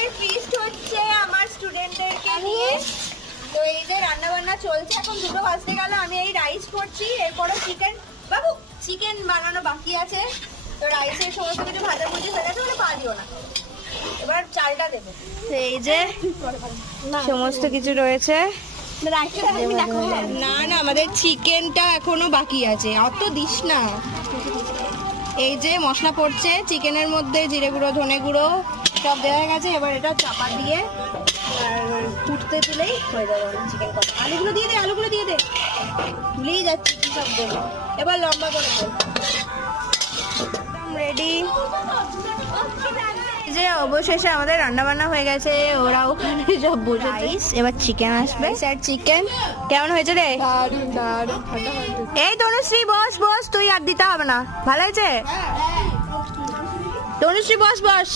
আজকের ফিস্ট হচ্ছে আমার স্টুডেন্টদেরকে নিয়ে। তো এই যে রান্না বান্না চলছে, এখন 2টো বাজতে গেল। আমি এই রাইস করছি, এরপরে চিকেন বানানো বাকি আছে। তো রাইসের সমস্ত কিছু ভাজাভুজি হয়ে গেছে, মানে পা দিও না। এবার চালটা দেবো। এই যে সমস্ত কিছু রয়েছে। না না, আমাদের চিকেনটা এখনো বাকি আছে, অত দিস না। এই যে মশলা পড়ছে চিকেনের মধ্যে, জিরে গুঁড়ো, ধনে গুঁড়ো সব দেওয়া হয়ে গেছে। এবার এটা চাপা দিয়ে আর ফুটতে তুলেই হয়ে যাবে চিকেন কষা। আলুগুলো দিয়ে দে, আলুগুলো দিয়ে দে, ভুলেই যাচ্ছি কি সব দেবো। এবার লম্বা করে দেবো। রেডি। যে অবশেষে আমাদের রান্না বান্না হয়ে গেছে, ওরা ওখানে সব বসে। এবার চিকেন আসবে। স্যার চিকেন কেমন হয়েছে রে? এই তনুশ্রী বস বস, তুই আর দিতে হবে না, ভালো হয়েছে? তনুশ্রী বস বস।